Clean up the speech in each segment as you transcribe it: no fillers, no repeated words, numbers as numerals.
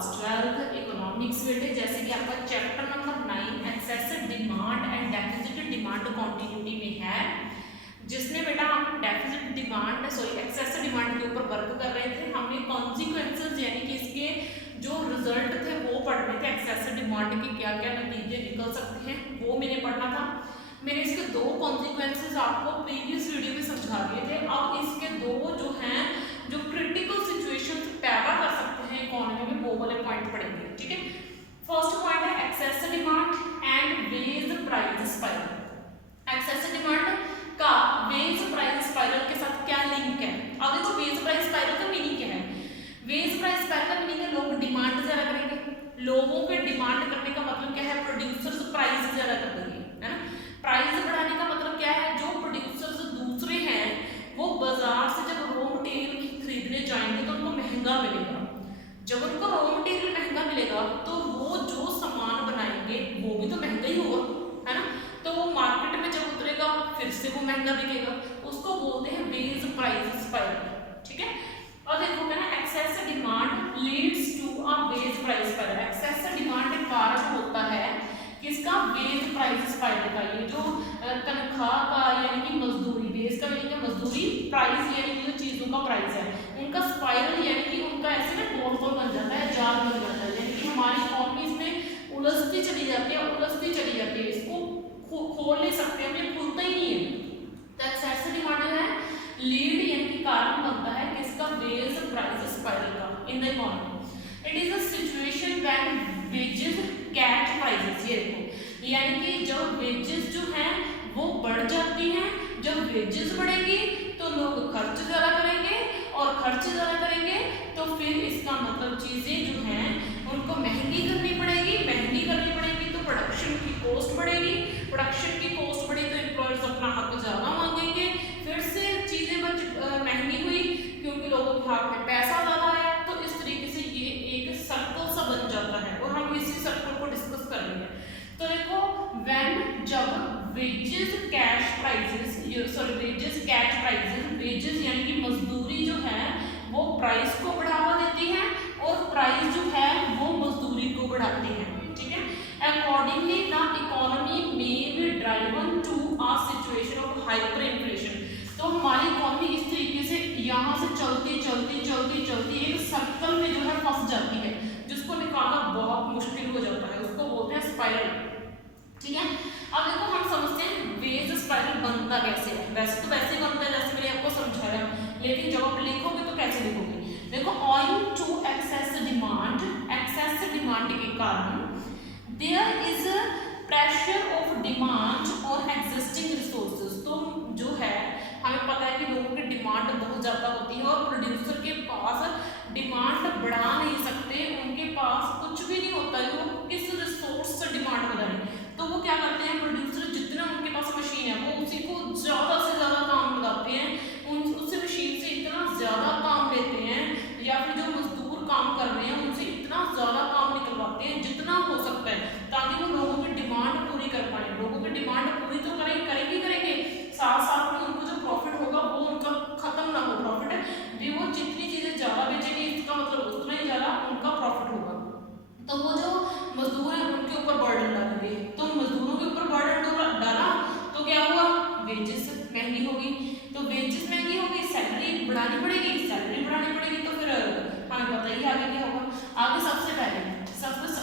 Class 12 economics बेटे, जैसे कि आपका chapter number 9 excessive demand and deficit demand continuity में है, जिसमें बेटा हम एक्सेसिव डिमांड के ऊपर वर्क कर रहे थे। हमने कॉन्सिक्वेंसेस यानी कि इसके जो रिजल्ट थे वो पढ़ने थे, एक्सेसिव डिमांड के क्या क्या नतीजे निकल सकते हैं वो मैंने पढ़ना था। मैंने इसके दो कॉन्सिक्वेंसेस आपको प्रीवियस वीडियो में समझा दिए थे। अब इसके दो जो हैं जो क्रिटिकल सिचुएशंस पैदा कर सकते हैं इकोनॉमी में, वो वाले पॉइंट पढ़ेंगे। ठीक है, फर्स्ट पॉइंट है excessive demand and wage price spiral. Excessive demand का वेज प्राइस स्पाइरल के साथ क्या लिंक है? अब देखो वेज प्राइस स्पाइरल का मीनिंग क्या है। वेज प्राइस स्पाइरल का मीनिंग है लोग डिमांड ज्यादा करेंगे। लोगों के डिमांड करने का मतलब क्या है? प्रोड्यूसर्स प्राइस ज्यादा कर देंगे, है ना। प्राइस बढ़ाने का मतलब क्या है? जो प्रोड्यूसर्स दूसरे हैं वो बाजार से जब रॉ मटेरियल खरीदने जाएंगे तो उनको महंगा मिलेगा। जब उनको रॉ मटेरियल महंगा मिलेगा तो वो जो सामान बनाएंगे वो भी तो महंगा ही होगा, है ना। तो वो मार्केट में जब उतरेगा फिर से वो महंगा बिकेगा, उसको बोलते हैं वेज प्राइस स्पाइरल। ठीक है, और देखो क्या ना, excess demand leads to a wage price spiral. Excess demand एक कारण होता है किसका? वेज प्राइस स्पाइरल का। ये जो तनख्वाह का यानी कि मजदूरी, बेस का यानी कि मजदूरी, प्राइस यानी कि जो चीजों का प्राइस है, उनका स्पाइरल यानी कि उनका ऐसे ना गोल बन जाता है, जाल बन जाता है, यानी कि हमारी इकोनॉमी इसमें उलझती चली जाती है, उलझती चली जाती है, इसको खोल नहीं सकते हम, ये खुलता ही नहीं है। तो एक्सेसिव डिमांड है लीड यानी कि कारण बनता है किसका? वेज प्राइस स्पाइरल का in the economy. It is a situation when wages catch prices. ये देखो, यानी कि जब वेजेस जो हैं वो बढ़ जाती हैं, जब वेजेस बढ़ेगी तो लोग खर्च ज्यादा करेंगे, और खर्च ज्यादा करेंगे तो फिर इसका मतलब चीजें जो हैं उनको महंगी करनी पड़ेगी, महंगी करनी पड़ेगी तो प्रोडक्शन की कॉस्ट बढ़ेगी, प्रोडक्शन की कॉस्ट बढ़ी तो एम्प्लॉयर्स अपना हक ज्यादा मांगेंगे, फिर से चीजें महंगी हुई क्योंकि लोगों के हाथ में पैसा ज्यादा आया। तो इस तरीके से ये एक सर्कल सा बन जाता है और हम इसी सर्कल को डिस्कस करेंगे। तो देखो, व्हेन जब wages cash prices, wages catch prices, wages यानी कि मजदूरी जो है वो प्राइस को बढ़ावा देती है और प्राइस जो है वो मजदूरी को बढ़ाती है। ठीक है, accordingly the economy may be driven to a situation of hyperinflation। तो हमारी इकोनॉमी इस तरीके से यहाँ से चलती चलती चलती चलती एक सर्कल में जो है फंस जाती है, जिसको निकालना बहुत मुश्किल हो जाता है, उसको बोलते हैं स्पाइरल। ठीक है, अब देखो हम समझते हैं वेज स्पाइरल बनता कैसे है। वैसे तो वैसे ही बनता है जैसे मैंने आपको समझाया, लेकिन जब आप लिखोगे तो कैसे लिखोगे? देखो, ऑइंग टू एक्सेस डिमांड के कारण there is pressure of demand on existing resources. तो जो है हमें पता है कि लोगों की डिमांड बहुत ज़्यादा होती है और प्रोड्यूसर के पास डिमांड बढ़ा नहीं सकते, उनके पास कुछ भी नहीं होता है, वो किस रिसोर्स से डिमांड बढ़ाएं। तो वो क्या करते हैं, प्रोड्यूसर जितना उनके पास मशीन है वो उसी को ज़्यादा से ज़्यादा काम लगाते हैं, उससे मशीन से इतना ज़्यादा काम लेते हैं, या फिर जो मजदूर काम कर रहे हैं उनसे इतना ज़्यादा काम निकलवाते हैं जितना हो सकता है, ताकि वो लोगों की डिमांड पूरी कर पाए। लोगों की डिमांड पूरी तो करेंगे, साथ साथ में उनको जो प्रॉफिट होगा वो उनका खत्म ना हो प्रॉफिट भी, वो जितनी चीज़ें ज़्यादा बेचेंगे इसका मतलब उतना ही ज़्यादा उनका प्रॉफिट होगा। तो वो जो मजदूर हैं उनके ऊपर बर्डन डालेंगे, तो मजदूरों के ऊपर बर्डन डाला तो क्या हुआ? वेजेस महंगी होगी, तो वेजेस महंगी होगी, सैलरी बढ़ानी पड़ेगी, सैलरी बढ़ानी पड़ेगी, तो फिर हमें पता ही आगे क्या होगा। आगे सबसे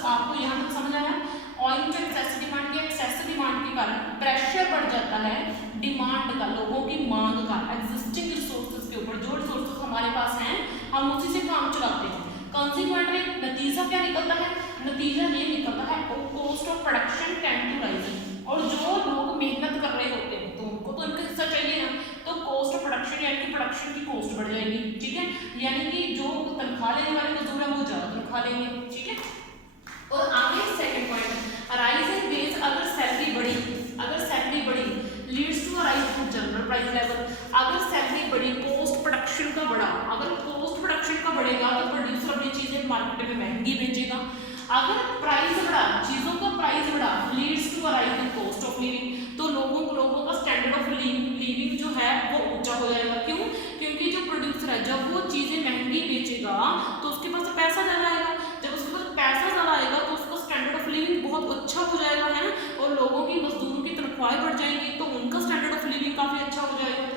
आपको यहाँ तक समझ आया, ऑइल जो एक्सेसिव डिमांड की, एक्सेसिव डिमांड के कारण प्रेशर बढ़ जाता है डिमांड का, लोगों की मांग का एग्जिस्टिंग रिसोर्सेज के ऊपर। जो रिसोर्सेज हमारे पास हैं हम उसी से काम चलाते हैं। कॉन्सिक्वेंटली नतीजा क्या निकलता है? नतीजा ये निकलता है cost of production tend to rise. और जो लोग मेहनत कर रहे होते हैं तो उनको तो इनका हिस्सा चाहिए ना, तो कॉस्ट ऑफ प्रोडक्शन यानी कि प्रोडक्शन की कॉस्ट बढ़ जाएगी। ठीक है, यानी कि जो तनख्वाह लेने वाले मजदूर हैं वो ज़्यादा तनख्वाह लेंगे। ठीक है, और आगे second point, rise in wage. अगर सैलरी बढ़ी लीड्स to rise in general price level. अगर सैलरी बढ़ी, कॉस्ट प्रोडक्शन का बढ़ा, अगर कॉस्ट प्रोडक्शन का बढ़ेगा तो प्रोड्यूसर अपनी चीजें मार्केट में महंगी बेचेगा। अगर प्राइस बढ़ा, चीजों का प्राइस बढ़ा, leads to rise in cost of living, तो लोगों का स्टैंडर्ड ऑफ लिविंग जो है वो ऊंचा हो जाएगा। क्यों? क्योंकि जो प्रोड्यूसर है जब वो चीजें महंगी बेचेगा तो उसके पास पैसा ज्यादा आएगा, जब उसके तो लोगों की, मजदूरों की तनख्वाहें बढ़ जाएंगी, तो उनका स्टैंडर्ड ऑफ लिविंग काफ़ी अच्छा हो जाएगा।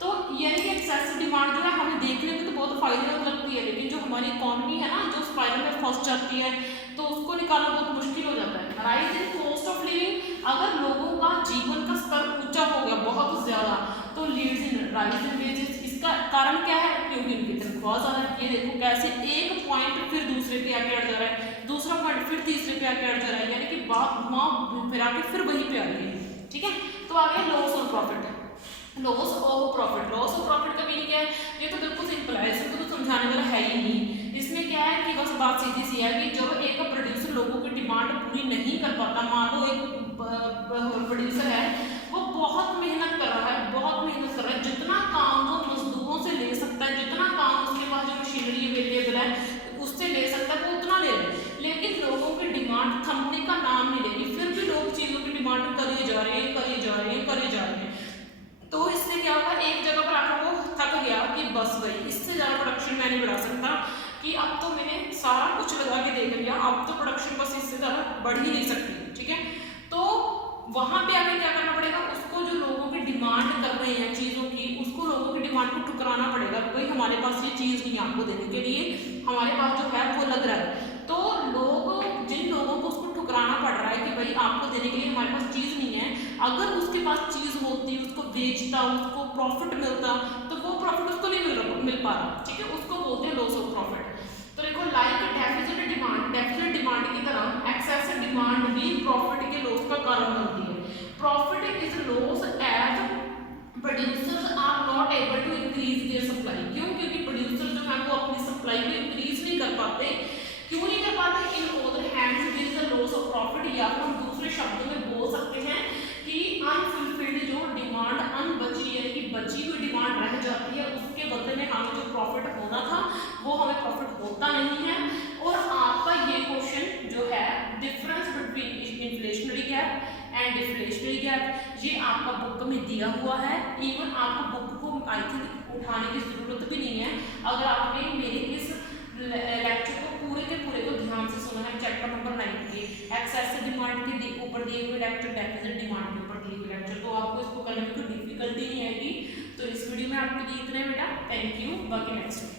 तो यानी कि एक्सेसिव डिमांड जो है हमें देखने में तो बहुत फायदेमंद लगती है, लेकिन जो हमारी इकॉनमी है ना, जो स्पाइरल में फंस जाती है, तो उसको निकालना बहुत मुश्किल हो जाता है। Rise in cost of living, अगर लोगों का जीवन का स्तर ऊंचा हो गया बहुत ज़्यादा, तो leads in rise in wages. इसका कारण क्या है? क्योंकि उनकी तनख्वाह ज़्यादा है। ये देखो कैसे एक पॉइंट फिर दूसरे पे आके अड़ जा रहा है, दूसरा पॉइंट फिर तीसरे पे आके अड़ जा रहा है, यानी कि बात घुमा फिर आके फिर वहीं पे आ रही है। ठीक है, तो आ गया loss of profit. Loss of profit, loss of profit का मीनिंग क्या है? ये तो बिल्कुल सिंपल है, इसमें तो समझाने वाला है ही नहीं। इसमें क्या है कि बस बात सीधी सी है कि जब एक प्रोड्यूसर लोगों की डिमांड पूरी नहीं कर पाता, मान लो एक प्रोड्यूसर है, वो बहुत मेहनत कर रहा है, बहुत मेहनत कर रहा है, जितना काम वो मजदूरों से ले सकता है, जितना काम उसके पास जो मशीनरी अवेलेबल है उससे ले सकता है, वो उतना ले रहा है, लेकिन लोगों की डिमांड थमने का नाम नहीं लेगी, फिर भी लोग चीज़ों की डिमांड करे जा रहे हैं, करे जा रहे हैं, करे जा रहे हैं। तो इससे क्या होगा, एक जगह पर आकर वो थक गया कि बस भाई इससे ज़्यादा प्रोडक्शन मैं नहीं बढ़ा सकता, कि अब तो मैंने सारा कुछ लगा के देख लिया, अब तो प्रोडक्शन बस इससे ज़्यादा बढ़ ही नहीं सकती। ठीक है, तो वहाँ पे आगे क्या करना पड़ेगा, उसको जो लोगों की डिमांड कर रहे हैं चीज़ों की, उसको लोगों की डिमांड को ठुकराना पड़ेगा। भाई हमारे पास ये चीज़ नहीं है आपको देने के लिए, हमारे पास जो है वो लग रहा है। तो लोग, जिन लोगों को उसको ठुकराना पड़ रहा है कि भाई आपको देने के लिए हमारे पास चीज़ नहीं है, अगर उसके पास चीज़ होती, उसको बेचता, उसको प्रॉफिट मिलता, तो वो प्रॉफिट उसको नहीं मिल पा रहा। ठीक है, उसको बोलते हैं लॉस ऑफ प्रॉफिट। तो देखो like deficit demand, deficit demand की तरह एक्सेसिव डिमांड भी प्रॉफिट के लॉस का कारण बनती है। Profit is loss as producers are not able to increase their supply. क्यों? क्योंकि प्रोड्यूसर जो है वो अपनी सप्लाई को इंक्रीज नहीं कर पाते। क्यों नहीं कर पाते? In other hands there is a loss of profit, या फिर हम दूसरे शब्दों में बोल सकते हैं कि अनफुलफिल्ड जो डिमांड, अनबची यानी कि बची हुई डिमांड रह जाती है, उसके बदले में हमें जो प्रॉफिट होना था वो हमें प्रॉफिट होता नहीं है। और आपका ये क्वेश्चन जो है difference between inflationary gap and deflationary gap, ये आपका बुक में दिया हुआ है। इवन आपको बुक को आई थिंक उठाने की जरूरत भी नहीं है, अगर आपने मेरे इस लेक्चर को पूरे के पूरे को ध्यान से सुना है। चैप्टर नंबर 9 के एक्सेसिव डिमांड के ऊपर दिए हुए लेक्चर, डेफिसिट डिमांड के ऊपर दिए हुए लेक्चर, तो आपको इसको करने में कोई डिफिकल्टी नहीं आएगी। तो इस वीडियो में आपके लिए इतना है बेटा, थैंक यू। बाकी नेक्स्ट